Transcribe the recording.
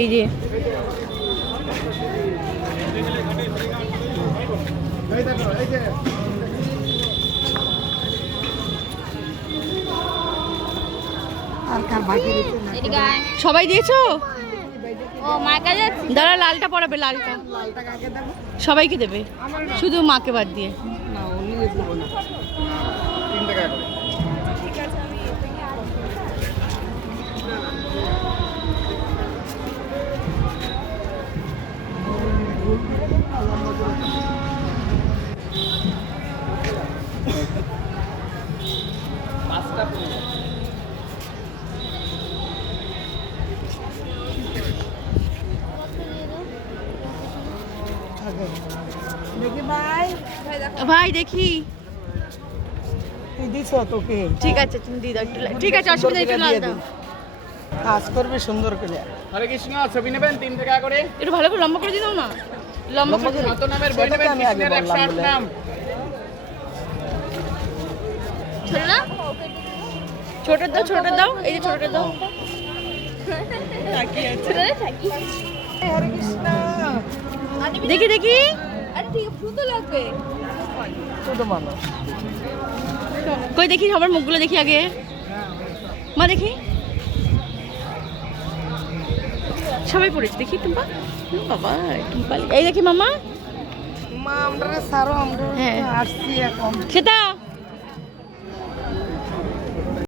এই যে সবাই দিয়েছো? দাঁড়া, লালটা পরাবে, লালটা সবাইকে দেবে, শুধু মাকে বাদ দিয়ে। ভাই দেখি, তোকে ঠিক আছে তুমি দিয়ে দাও, ঠিক আছে অসুবিধা নেই, একটু লাল দাও, কাজ করবে সুন্দর করে। হরে কৃষ্ণ, ছবি নেবেন 3 টাকা করে। একটু ভালো করে লম্বা করে দিয়ে দাও না, লম্বা করে দিও। কত নামের বই নেবেন? কৃষ্ণের 108 নাম। ছোট না, ছোট দাও, ছোট দাও, এই যে ছোট দাও। দেখি দেখি, ছোট মানুষ কই দেখি সবার মুখগুলো দেখি আগে, মা দেখি সবাই পড়েছে, দেখি টুম্পা, বাবা টুম্পা, এই দেখি মামা, মা আমরা সারো আমরা হ্যাঁ আসছি এখন। সেটা